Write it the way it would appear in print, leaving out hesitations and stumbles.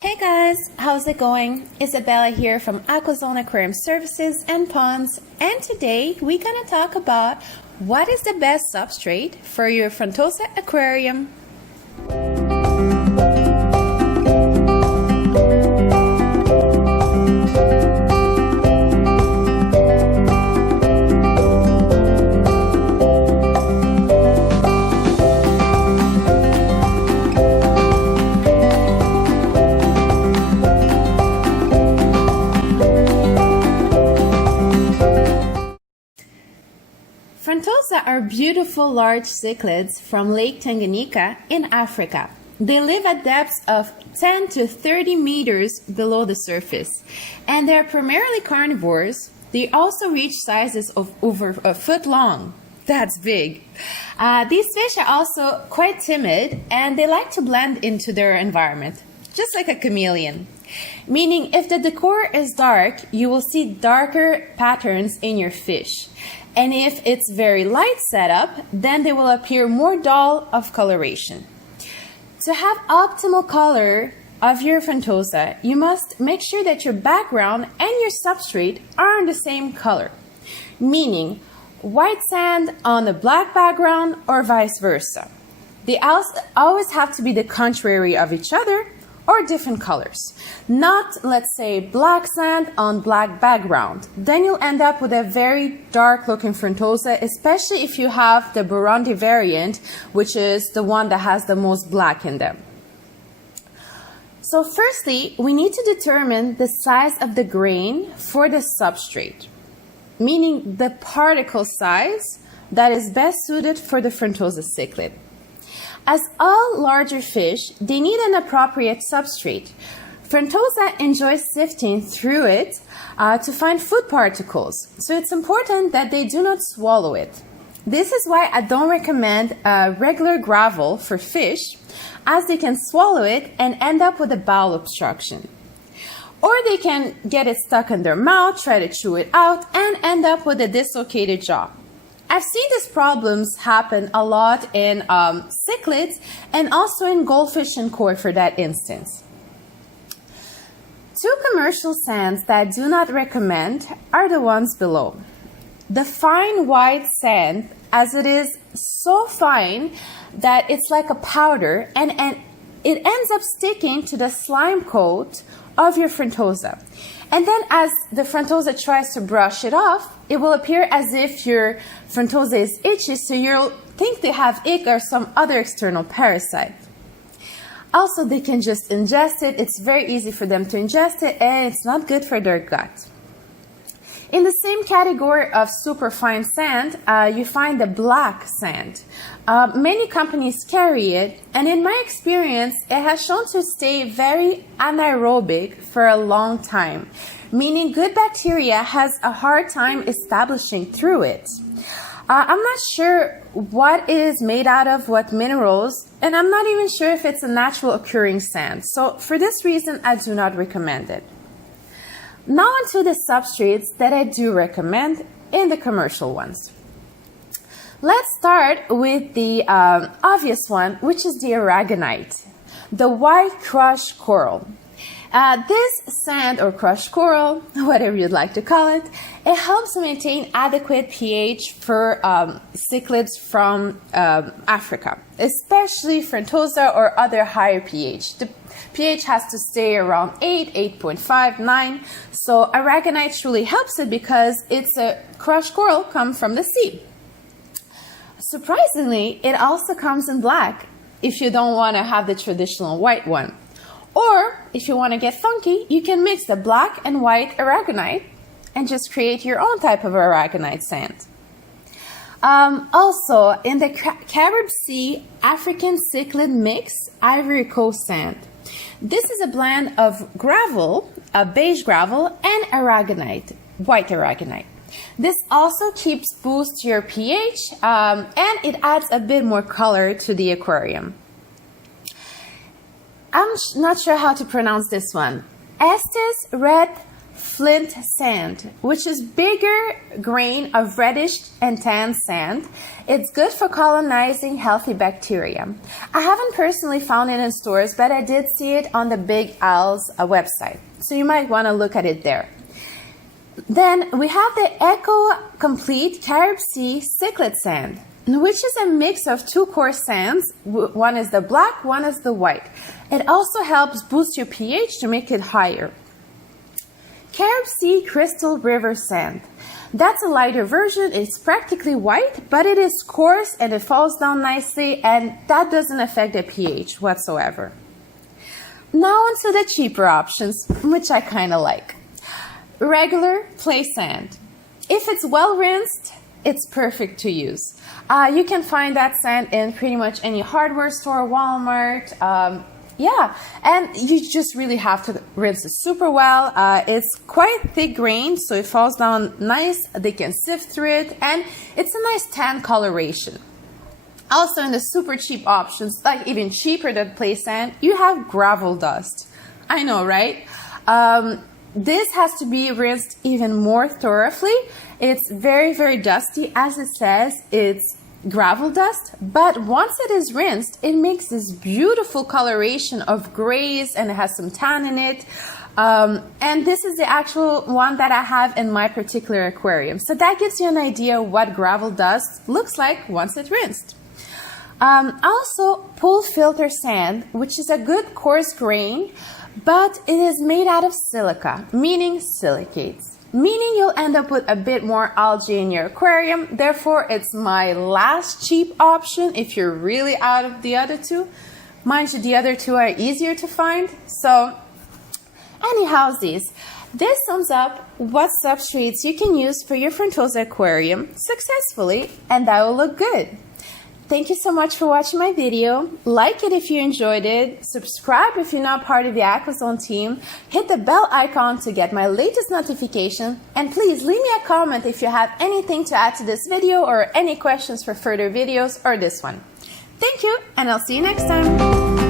Hey guys, how's it going? Isabella here from AquaZone Aquarium Services and Ponds, and today we're gonna talk about what is the best substrate for your Frontosa Aquarium. Frontosa are beautiful large cichlids from Lake Tanganyika in Africa. They live at depths of 10 to 30 meters below the surface, and they're primarily carnivores. They also reach sizes of over a foot long. That's big. These fish are also quite timid, and they like to blend into their environment, just like a chameleon. Meaning, if the decor is dark, you will see darker patterns in your fish. And if it's very light setup, then they will appear more dull of coloration. To have optimal color of your Frontosa, you must make sure that your background and your substrate are in the same color. Meaning, white sand on a black background or vice versa. They always have to be the contrary of each other or different colors. Not, let's say, black sand on black background. Then you'll end up with a very dark looking Frontosa, especially if you have the Burundi variant, which is the one that has the most black in them. So firstly, we need to determine the size of the grain for the substrate, meaning the particle size that is best suited for the Frontosa cichlid. As all larger fish, they need an appropriate substrate. Frontosa enjoys sifting through it to find food particles, so it's important that they do not swallow it. This is why I don't recommend regular gravel for fish, as they can swallow it and end up with a bowel obstruction. Or they can get it stuck in their mouth, try to chew it out, and end up with a dislocated jaw. I've seen these problems happen a lot in cichlids and also in goldfish and koi for that instance. Two commercial sands that I do not recommend are the ones below. The fine white sand, as it is so fine that it's like a powder, and it ends up sticking to the slime coat of your Frontosa. And then as the Frontosa tries to brush it off, it will appear as if your Frontosa is itchy, so you'll think they have ick or some other external parasite. Also, they can just ingest it. It's very easy for them to ingest it, and it's not good for their gut. In the same category of superfine sand, you find the black sand. Many companies carry it, and in my experience, it has shown to stay very anaerobic for a long time, meaning good bacteria has a hard time establishing through it. I'm not sure what it is made out of, what minerals, and I'm not even sure if it's a natural occurring sand. So for this reason, I do not recommend it. Now onto the substrates that I do recommend in the commercial ones. Let's start with the obvious one, which is the aragonite, the white crushed coral. This sand or crushed coral, whatever you'd like to call it, it helps maintain adequate pH for cichlids from Africa, especially Frontosa or other higher pH. The pH has to stay around 8, 8.5, 9. So aragonite truly helps it because it's a crushed coral come from the sea. Surprisingly, it also comes in black if you don't want to have the traditional white one. Or if you want to get funky, you can mix the black and white aragonite and just create your own type of aragonite sand. Also, in the Carib Sea African cichlid mix, Ivory Coast sand. This is a blend of gravel, beige gravel, and aragonite, white aragonite. This also keeps boost your pH and it adds a bit more color to the aquarium. I'm not sure how to pronounce this one. Estes red flint sand, which is bigger grain of reddish and tan sand. It's good for colonizing healthy bacteria. I haven't personally found it in stores, but I did see it on the Big Al's website. So you might want to look at it there. Then we have the Eco Complete Carib Sea Cichlid sand, which is a mix of two coarse sands. One is the black, one is the white. It also helps boost your pH to make it higher. Carib Sea Crystal River sand. That's a lighter version. It's practically white, but it is coarse and it falls down nicely, and that doesn't affect the pH whatsoever. Now onto the cheaper options, which I kind of like. Regular play sand. If it's well rinsed, it's perfect to use. You can find that sand in pretty much any hardware store, Walmart. Yeah, and you just really have to rinse it super well. It's quite thick grained, so it falls down nice. They can sift through it, and it's a nice tan coloration. Also, in the super cheap options, like even cheaper than play sand, you have gravel dust. I know, right? This has to be rinsed even more thoroughly. It's very, very dusty. As it says, it's gravel dust, but once it is rinsed, it makes this beautiful coloration of grays, and it has some tan in it. And this is the actual one that I have in my particular aquarium. So that gives you an idea what gravel dust looks like once it's rinsed. Also, pool filter sand, which is a good coarse grain, but it is made out of silica, meaning silicates. Meaning you'll end up with a bit more algae in your aquarium. Therefore, it's my last cheap option if you're really out of the other two. Mind you, the other two are easier to find. So, anyhow, this sums up what substrates you can use for your Frontosa aquarium successfully, and that will look good. Thank you so much for watching my video. Like it if you enjoyed it. Subscribe if you're not part of the AquaZone team. Hit the bell icon to get my latest notification. And please leave me a comment if you have anything to add to this video or any questions for further videos or this one. Thank you, and I'll see you next time.